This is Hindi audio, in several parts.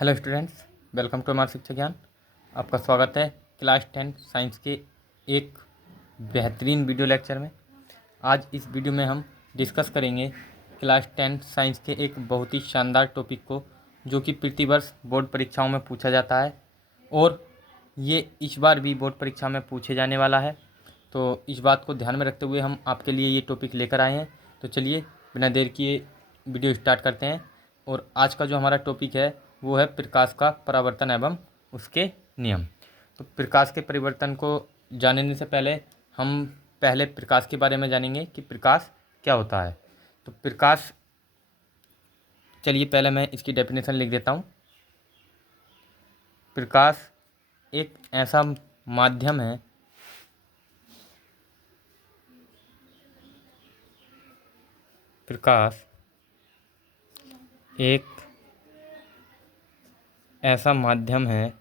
हेलो स्टूडेंट्स, वेलकम टू हमारा शिक्षा ज्ञान। आपका स्वागत है क्लास 10 साइंस के एक बेहतरीन वीडियो लेक्चर में। आज इस वीडियो में हम डिस्कस करेंगे क्लास 10 साइंस के एक बहुत ही शानदार टॉपिक को, जो कि प्रतिवर्ष बोर्ड परीक्षाओं में पूछा जाता है और ये इस बार भी बोर्ड परीक्षा में पूछे जाने वाला है। तो इस बात को ध्यान में रखते हुए हम आपके लिए ये टॉपिक लेकर आए हैं। तो चलिए बिना देर किए वीडियो स्टार्ट करते हैं। और आज का जो हमारा टॉपिक है वो है प्रकाश का परावर्तन एवं उसके नियम। तो प्रकाश के परिवर्तन को जानने से पहले हम पहले प्रकाश के बारे में जानेंगे कि प्रकाश क्या होता है। तो प्रकाश, चलिए पहले मैं इसकी डेफिनेशन लिख देता हूँ। प्रकाश एक ऐसा माध्यम है प्रकाश एक ऐसा माध्यम है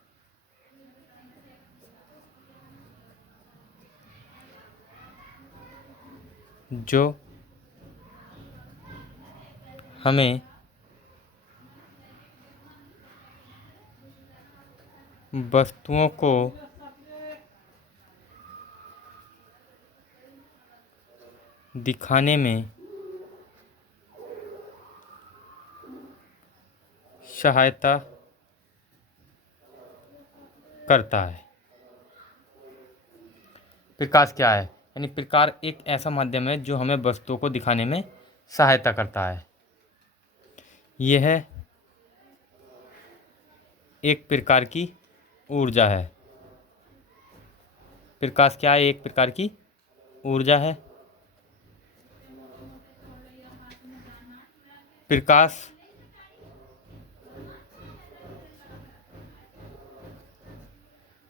जो हमें वस्तुओं को दिखाने में सहायता करता है। प्रकाश क्या है? यानी प्रकाश एक ऐसा माध्यम है जो हमें वस्तुओं को दिखाने में सहायता करता है। यह एक प्रकार की ऊर्जा है। प्रकाश क्या है? एक प्रकार की ऊर्जा है। प्रकाश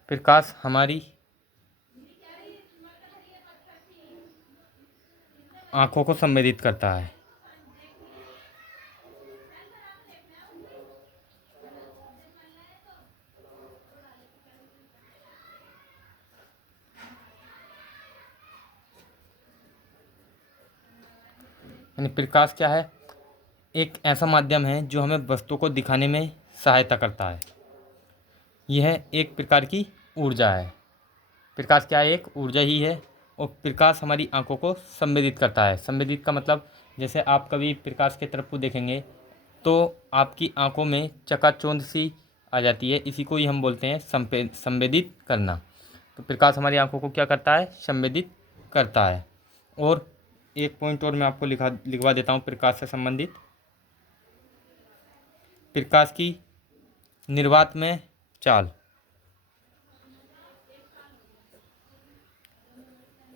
प्रकाश हमारी आँखों को संवेदित करता है। यानी प्रकाश क्या है? एक ऐसा माध्यम है जो हमें वस्तुओं को दिखाने में सहायता करता है। यह एक प्रकार की ऊर्जा है। प्रकाश क्या है? एक ऊर्जा ही है। और प्रकाश हमारी आंखों को संवेदित करता है। संवेदित का मतलब, जैसे आप कभी प्रकाश के तरफ को देखेंगे तो आपकी आंखों में चकाचौंध सी आ जाती है। इसी को ही हम बोलते हैं संवेदित करना। तो प्रकाश हमारी आंखों को क्या करता है? संवेदित करता है। और एक पॉइंट और मैं आपको लिखवा देता हूँ प्रकाश से संबंधित। प्रकाश की निर्वात में चाल।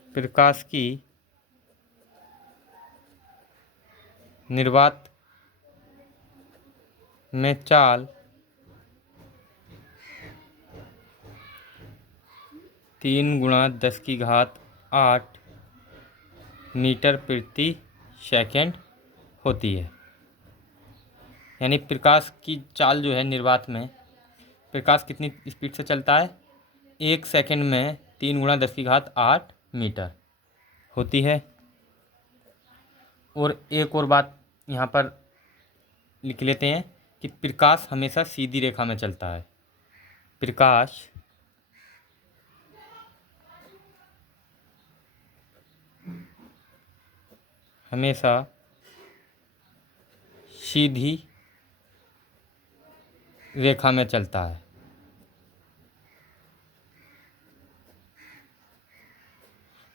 प्रकाश की निर्वात में चाल 3 × 10⁸ मीटर प्रति सेकंड होती है। यानी प्रकाश की चाल जो है निर्वात में, प्रकाश कितनी स्पीड से चलता है? 1 सेकंड में 3 × 10⁸ मीटर होती है। और एक और बात यहाँ पर लिख लेते हैं कि प्रकाश हमेशा सीधी रेखा में चलता है। प्रकाश हमेशा सीधी रेखा में चलता है।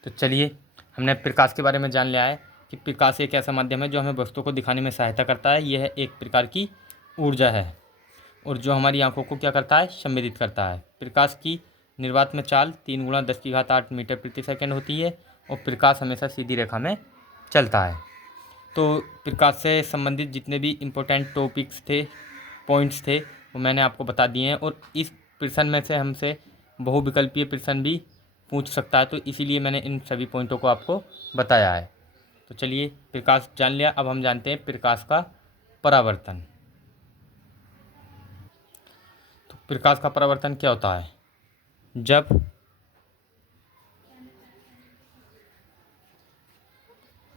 तो चलिए, हमने प्रकाश के बारे में जान लिया है कि प्रकाश एक ऐसा माध्यम है जो हमें वस्तुओं को दिखाने में सहायता करता है। यह एक प्रकार की ऊर्जा है और जो हमारी आंखों को क्या करता है? संवेदित करता है। प्रकाश की निर्वात में चाल 3 × 10⁸ मीटर प्रति सेकंड होती है और प्रकाश हमेशा सीधी रेखा में चलता है। तो प्रकाश से संबंधित जितने भी इम्पोर्टेंट टॉपिक्स थे, पॉइंट्स थे, वो मैंने आपको बता दिए हैं। और इस प्रश्न में से हमसे बहुविकल्पीय प्रश्न भी पूछ सकता है, तो इसीलिए मैंने इन सभी पॉइंटों को आपको बताया है। तो चलिए, प्रकाश जान लिया। अब हम जानते हैं प्रकाश का परावर्तन। तो प्रकाश का परावर्तन क्या होता है? जब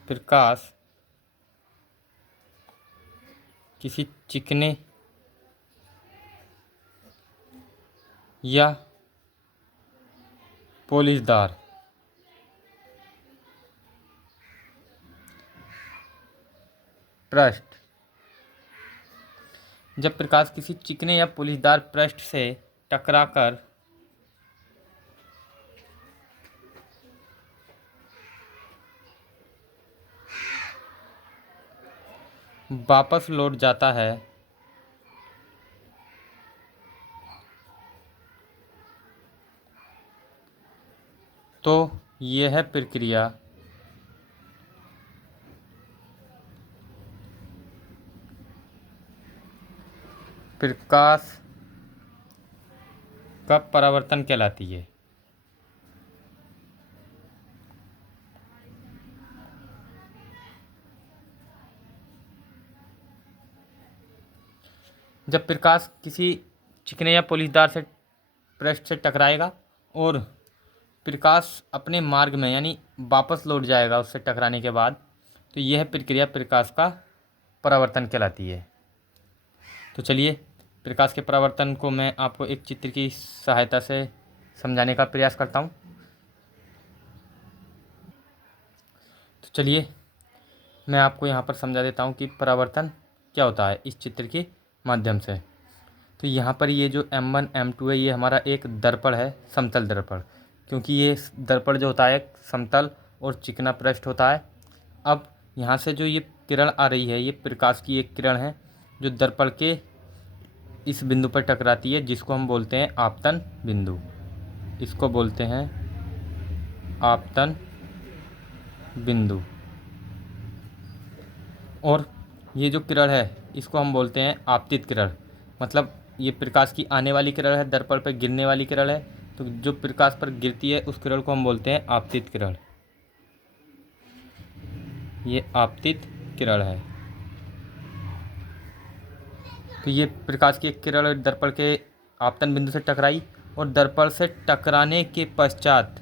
प्रकाश किसी चिकने या पोलिशदार पृष्ठ। जब प्रकाश किसी चिकने या पोलिशदार पृष्ठ से टकराकर वापस लौट जाता है तो यह प्रक्रिया प्रकाश का परावर्तन कहलाती है। जब प्रकाश किसी चिकने या पोलिशदार से पृष्ठ से टकराएगा और प्रकाश अपने मार्ग में यानी वापस लौट जाएगा उससे टकराने के बाद, तो यह प्रक्रिया प्रकाश का परावर्तन कहलाती है। तो चलिए प्रकाश के परावर्तन को मैं आपको एक चित्र की सहायता से समझाने का प्रयास करता हूँ। तो चलिए मैं आपको यहाँ पर समझा देता हूँ कि परावर्तन क्या होता है इस चित्र के माध्यम से। तो यहाँ पर ये जो M1 M2 है, ये हमारा एक दर्पण है, समतल दर्पण, क्योंकि ये दर्पण जो होता है समतल और चिकना पृष्ठ होता है। अब यहाँ से जो ये किरण आ रही है, ये प्रकाश की एक किरण है जो दर्पण के इस बिंदु पर टकराती है, जिसको हम बोलते हैं आपतन बिंदु। इसको बोलते हैं आपतन बिंदु। और ये जो किरण है इसको हम बोलते हैं आपतित किरण। मतलब ये प्रकाश की आने वाली किरण है, दर्पण पर गिरने वाली किरण है, तो जो प्रकाश पर गिरती है उस किरण को हम बोलते हैं आपतित किरण। ये आपतित किरण है। तो ये प्रकाश की एक किरण दर्पण के आपतन बिंदु से टकराई और दर्पण से टकराने के पश्चात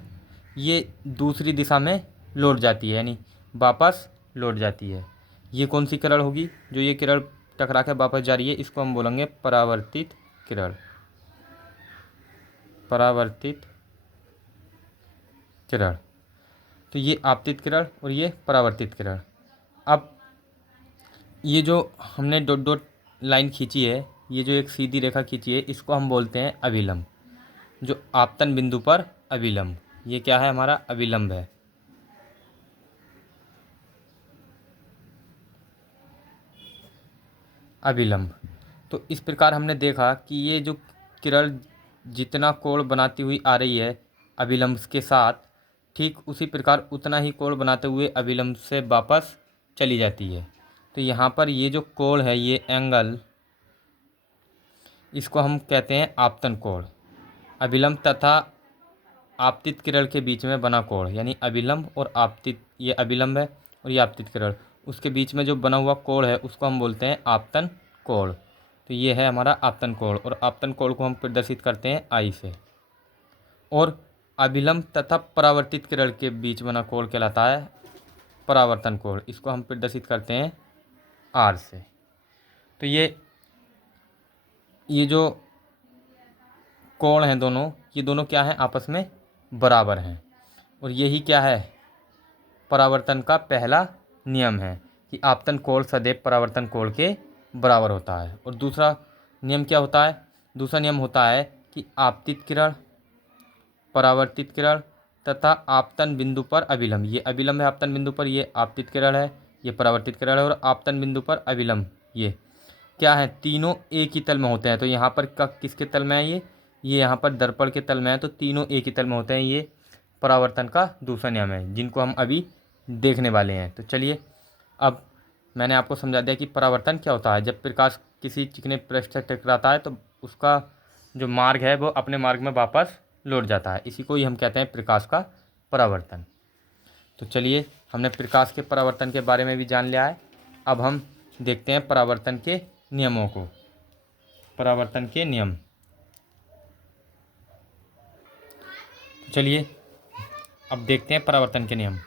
ये दूसरी दिशा में लौट जाती है, यानी वापस लौट जाती है। ये कौन सी किरण होगी? जो ये किरण टकरा के वापस जा रही है, इसको हम बोलेंगे परावर्तित किरण। परावर्तित किरण। तो ये आपतित किरण और ये परावर्तित किरण। अब ये जो हमने डॉट डॉट लाइन खींची है, ये जो एक सीधी रेखा खींची है, इसको हम बोलते हैं अभिलंब। जो आपतन बिंदु पर अभिलंब, ये क्या है? हमारा अभिलंब है। अभिलंब। तो इस प्रकार हमने देखा कि ये जो किरण जितना कोण बनाती हुई आ रही है अभिलंब के साथ, ठीक उसी प्रकार उतना ही कोण बनाते हुए अभिलंब से वापस चली जाती है। तो यहाँ पर ये जो कोण है, ये एंगल, इसको हम कहते हैं आपतन कोण। अभिलंब तथा आपतित किरण के बीच में बना कोण, यानी अभिलंब और आपतित, ये अभिलंब है और ये आपतित किरण, उसके बीच में जो बना हुआ कोण है उसको हम बोलते हैं आपतन कोण। तो ये है हमारा आपतन कोण, और आपतन कोण को हम प्रदर्शित करते हैं आई से। और अभिलंब तथा परावर्तित किरण के बीच बना कोण कहलाता है परावर्तन कोण, इसको हम प्रदर्शित करते हैं आर से। तो ये जो कोण हैं दोनों, ये दोनों क्या हैं? आपस में बराबर हैं। और यही क्या है? परावर्तन का पहला नियम है कि आपतन कोण सदैव परावर्तन कोण के बराबर होता है। और दूसरा नियम क्या होता है? दूसरा नियम होता है कि आपतित किरण, परावर्तित किरण तथा आपतन बिंदु पर अभिलंब, ये अभिलंब है आपतन बिंदु पर, ये आपतित किरण है, ये परावर्तित किरण है, और आपतन बिंदु पर अभिलंब, ये क्या है? तीनों एक ही तल में होते हैं। तो यहाँ पर किसके तल में है? ये यहाँ पर दर्पण के तल में है, तो तीनों एक ही तल में होते हैं। ये परावर्तन का दूसरा नियम है, जिनको हम अभी देखने वाले हैं। तो चलिए, अब मैंने आपको समझा दिया कि परावर्तन क्या होता है। जब प्रकाश किसी चिकने पृष्ठ से टकराता है तो उसका जो मार्ग है वो अपने मार्ग में वापस लौट जाता है, इसी को ही हम कहते हैं प्रकाश का परावर्तन। तो चलिए, हमने प्रकाश के परावर्तन के बारे में भी जान लिया है। अब हम देखते हैं परावर्तन के नियमों को। परावर्तन के नियम। तो चलिए अब देखते हैं परावर्तन के नियम।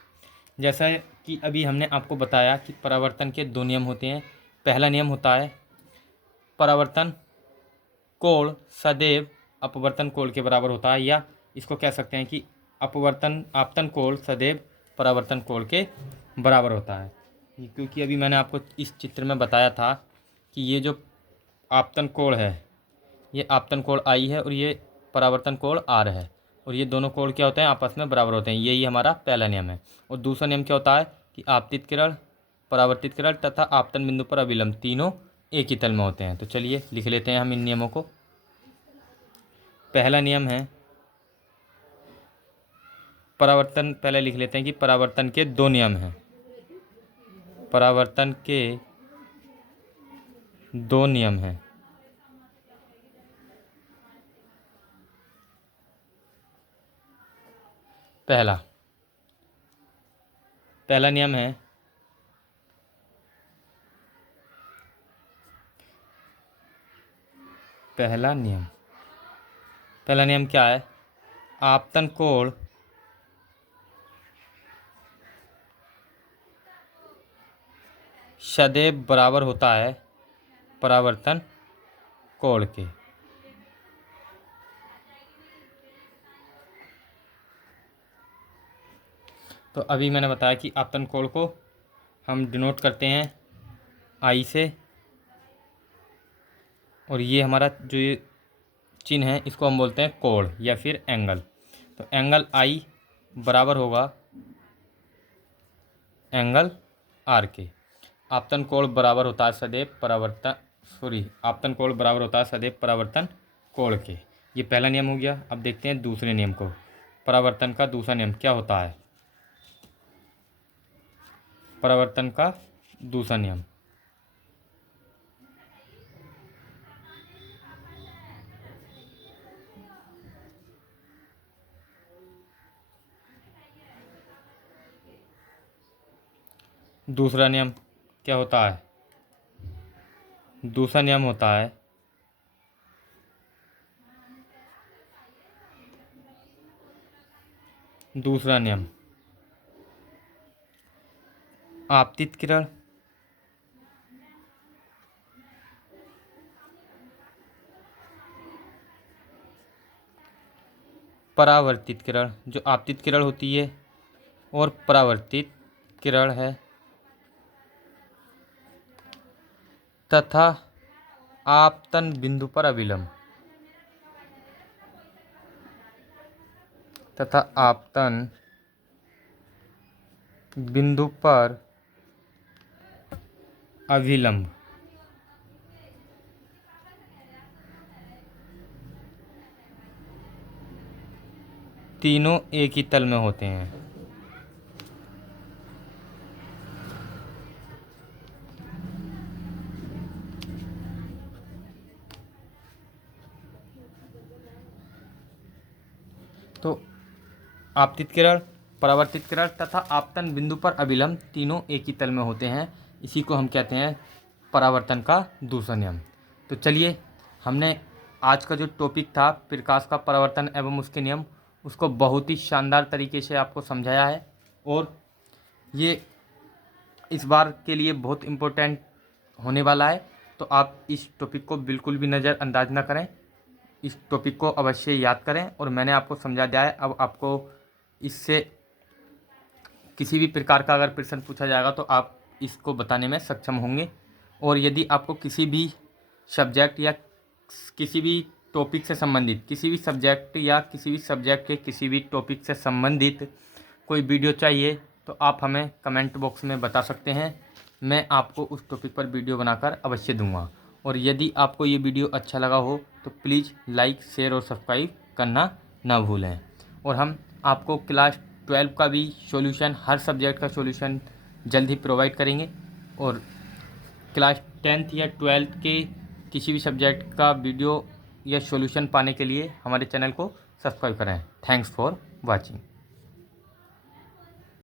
जैसा कि अभी हमने आपको बताया कि परावर्तन के दो नियम होते हैं। पहला नियम होता है परावर्तन कोण सदैव अपवर्तन कोण के बराबर होता है, या इसको कह सकते हैं कि आपतन कोण सदैव परावर्तन कोण के बराबर होता है। क्योंकि अभी मैंने आपको इस चित्र में बताया था कि ये जो आपतन कोण है, ये आपतन कोण आई है और ये परावर्तन कोण आर है, और ये दोनों कोण क्या होते हैं, आपस में बराबर होते हैं। यही हमारा पहला नियम है। और दूसरा नियम क्या होता है कि आपतित किरण, परावर्तित किरण तथा आपतन बिंदु पर अभिलंब तीनों एक ही तल में होते हैं। तो चलिए लिख लेते हैं हम इन नियमों को। पहला नियम है परावर्तन, पहले लिख लेते हैं कि परावर्तन के दो नियम हैं। परावर्तन के दो नियम हैं। पहला नियम है पहला नियम क्या है, आपतन कोण सदैव बराबर होता है परावर्तन कोण के। तो अभी मैंने बताया कि आपतन कोण को हम डिनोट करते हैं आई से, और ये हमारा जो ये चिन्ह है इसको हम बोलते हैं कोण या फिर एंगल। तो एंगल आई बराबर होगा एंगल आर के। आपतन कोण बराबर होता है सदैव आपतन कोण बराबर होता है सदैव परावर्तन कोण के। ये पहला नियम हो गया। अब देखते हैं दूसरे नियम को। परावर्तन का दूसरा नियम क्या होता है। परावर्तन का दूसरा नियम क्या होता है। दूसरा नियम होता है आपतित किरण परावर्तित किरण, जो आपतित किरण होती है और परावर्तित किरण है, तथा आपतन बिंदु पर अभिलंब तीनों एक ही तल में होते हैं। तो आपतित किरण, परावर्तित किरण तथा आपतन बिंदु पर अभिलंब तीनों एक ही तल में होते हैं। इसी को हम कहते हैं परावर्तन का दूसरा नियम। तो चलिए, हमने आज का जो टॉपिक था प्रकाश का परावर्तन एवं उसके नियम, उसको बहुत ही शानदार तरीके से आपको समझाया है, और ये इस बार के लिए बहुत इम्पोर्टेंट होने वाला है। तो आप इस टॉपिक को बिल्कुल भी नज़रअंदाज ना करें, इस टॉपिक को अवश्य याद करें। और मैंने आपको समझा दिया है, अब आपको इससे किसी भी प्रकार का अगर प्रश्न पूछा जाएगा तो आप इसको बताने में सक्षम होंगे। और यदि आपको किसी भी सब्जेक्ट या किसी भी टॉपिक से संबंधित, किसी भी सब्जेक्ट या किसी भी सब्जेक्ट के किसी भी टॉपिक से संबंधित कोई वीडियो चाहिए तो आप हमें कमेंट बॉक्स में बता सकते हैं। मैं आपको उस टॉपिक पर वीडियो बनाकर अवश्य दूंगा। और यदि आपको ये वीडियो अच्छा लगा हो तो प्लीज़ लाइक, शेयर और सब्सक्राइब करना ना भूलें। और हम आपको क्लास 12 का भी सॉल्यूशन, हर सब्जेक्ट का सॉल्यूशन जल्द ही प्रोवाइड करेंगे। और क्लास 10th या 12th के किसी भी सब्जेक्ट का वीडियो या सॉल्यूशन पाने के लिए हमारे चैनल को सब्सक्राइब करें। Thanks for watching.